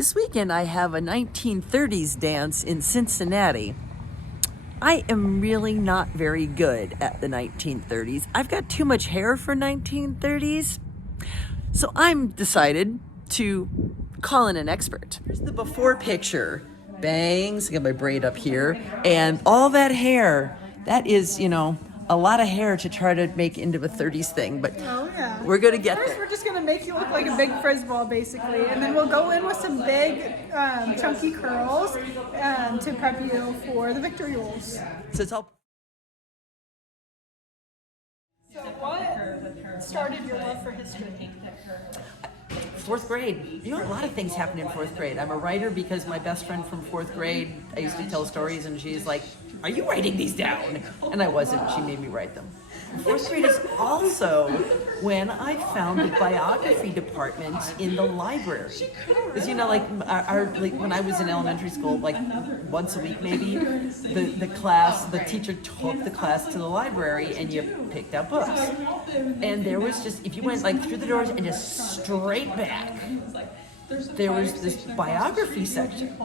This weekend I have a 1930s dance in Cincinnati. I am really not very good at the 1930s. I've got too much hair for 1930s. So I'm decided to call in an expert. Here's the before picture. Bangs, I got my braid up here, and all that hair, that is, a lot of hair to try to make into a 30s thing, but we're gonna get First, there. we're just gonna make you look like a big frizz ball, basically, and then we'll go in with some big, chunky curls to prep you for the victory rolls. So it's all. So what started your love for history? Fourth grade. A lot of things happen in fourth grade. I'm a writer because my best friend from fourth grade, I used to tell stories and she's like, "Are you writing these down?" And I wasn't. She made me write them. Fourth grade is also when I found the biography department in the library. Because when I was in elementary school, like once a week maybe, the teacher took the class to the library and you picked out books. And there was just, if you went like through the doors and just straight back, there was this biography section.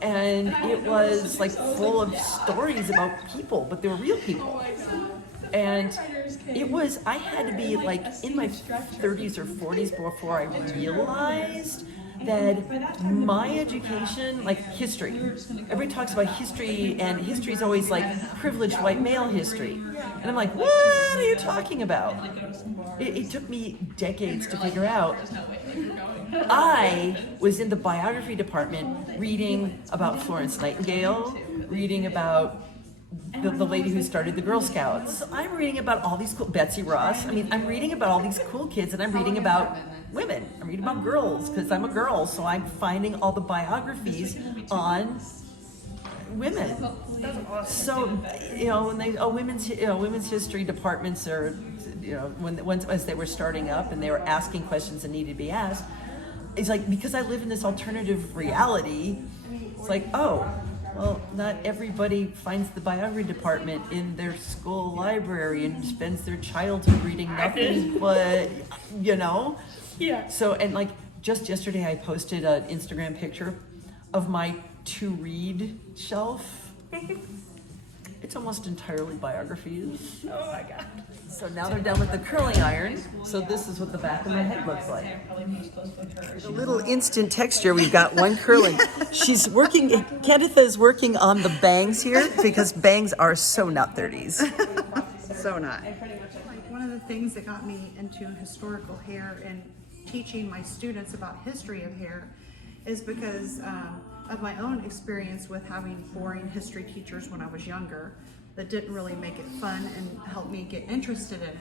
And it was like full of stories about people, but they were real people. And I had to be like in my 30s or 40s before I realized that my education, like history, everybody talks about history, and history is always like privileged white male history. And I'm like, what are you talking about? It took me decades to figure out. I was in the biography department reading about Florence Nightingale, reading about the lady who started the Girl Scouts. So I'm reading about all these cool, Betsy Ross. I'm reading about all these cool kids, and I'm reading about women. I'm reading about girls because I'm a girl, so I'm finding all the biographies on women. So when women's history departments are, as they were starting up and they were asking questions that needed to be asked, it's like, because I live in this alternative reality, it's like, oh, well, not everybody finds the biography department in their school library and spends their childhood reading nothing but, Yeah. So, and like just yesterday I posted an Instagram picture of my to read shelf. It's almost entirely biographies. Oh my God. So now they're done with the curling iron. So this is what the back of my head looks like. A little instant texture. We've got one curling. She's working, Canditha is working on the bangs here because bangs are so not 30s. So not. One of the things that got me into historical hair and teaching my students about history of hair is because of my own experience with having boring history teachers when I was younger that didn't really make it fun and help me get interested in it.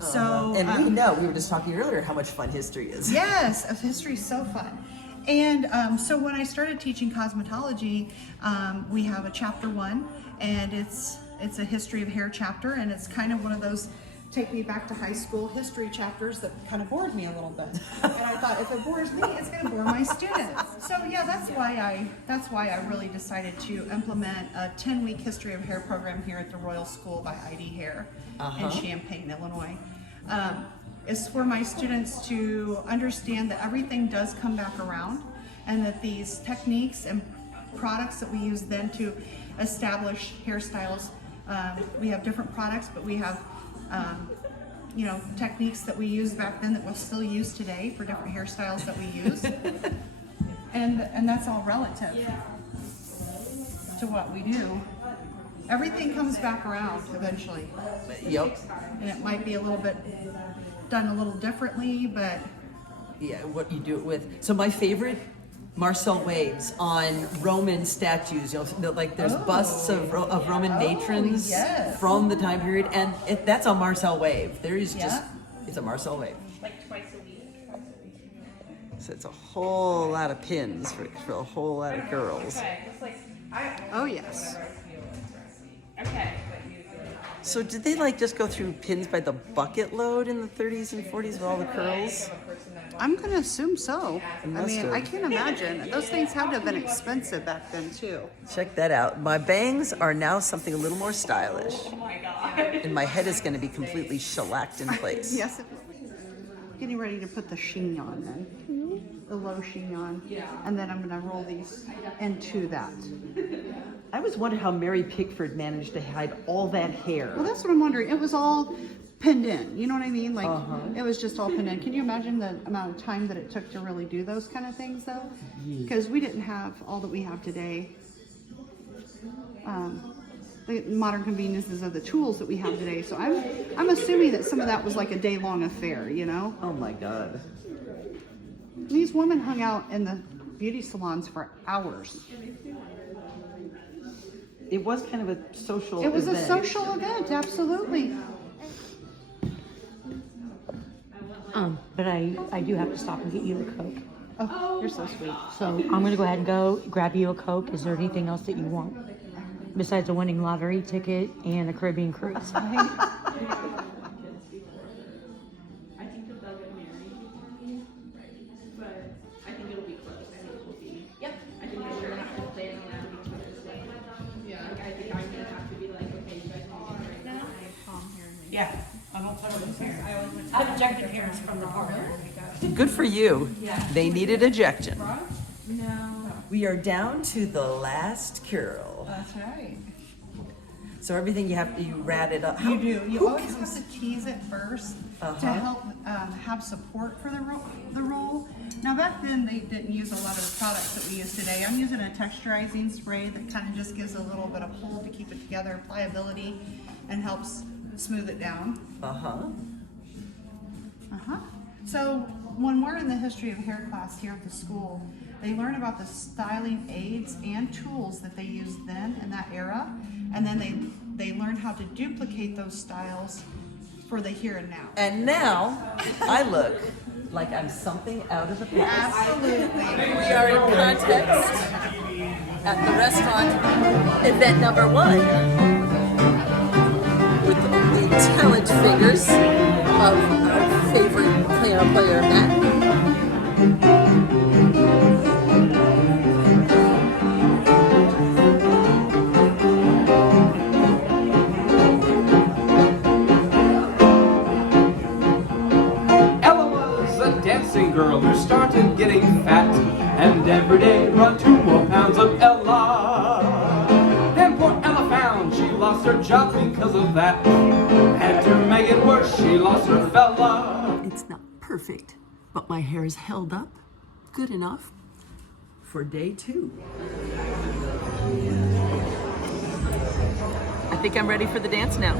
So, and we were just talking earlier how much fun history is. Yes, history is so fun. And so when I started teaching cosmetology, we have a chapter 1, and it's a history of hair chapter, and it's kind of one of those take me back to high school history chapters that kind of bored me a little bit. And I thought, if it bores me, it's going to bore my students. So yeah, that's why I really decided to implement a 10-week history of hair program here at the Royal School by ID Hair in Champaign, Illinois. It's for my students to understand that everything does come back around, and that these techniques and products that we use then to establish hairstyles, we have different products, but we have techniques that we used back then that we'll still use today for different hairstyles that we use. And that's all relative to what we do. Everything comes back around eventually. Yep. And it might be a little bit done a little differently, but Yeah, what you do it with. So my favorite, Marcel waves on Roman statues. There's busts of Roman matrons from the time period, and that's a Marcel wave. There is it's a Marcel wave. Like twice a week. So it's a whole lot of pins for a whole lot of girls. Okay. It's like, oh yes. okay. So did they just go through pins by the bucket load in the 30s and 40s with all the curls? I'm going to assume so. must have. I can't imagine. Those things had to have been expensive back then too. Check that out. My bangs are now something a little more stylish. Oh my God. And my head is going to be completely shellacked in place. Yes. Getting ready to put the sheen on then. the low chignon, and then I'm gonna roll these into that. I always wondered how Mary Pickford managed to hide all that hair. Well, that's what I'm wondering. It was all pinned in, you know what I mean? Like, it was just all pinned in. Can you imagine the amount of time that it took to really do those kind of things, though? Because we didn't have all that we have today. The modern conveniences of the tools that we have today. So I'm assuming that some of that was like a day-long affair, you know? Oh my God. These women hung out in the beauty salons for hours. It was kind of a social It was event. a social event, absolutely. But I do have to stop and get you a Coke. Oh, you're so sweet. So I'm going to go ahead and go grab you a Coke. Is there anything else that you want? Besides a winning lottery ticket and a Caribbean cruise. Yeah, I won't put them here. I've ejected parents from the parlor. Good for you. They needed ejection. No. We are down to the last carol. That's right. So everything you rat it up. You do. You always have to tease it first to Uh-huh. help have support for the roll. Now back then they didn't use a lot of the products that we use today. I'm using a texturizing spray that kind of just gives a little bit of hold to keep it together, pliability, and helps smooth it down. So when we're in the history of hair class here at the school, they learn about the styling aids and tools that they used then in that era, and then they learn how to duplicate those styles for the here and now. And now I look like I'm something out of the past. Absolutely. We are in context at the restaurant event number 1 with the talent figures of our favorite piano player, Matt. Dancing girl who started getting fat and every day run 2 more pounds of Ella. Then poor Ella found she lost her job because of that, and to make it worse she lost her fella. It's not perfect, but my hair is held up good enough for day 2. I think I'm ready for the dance now.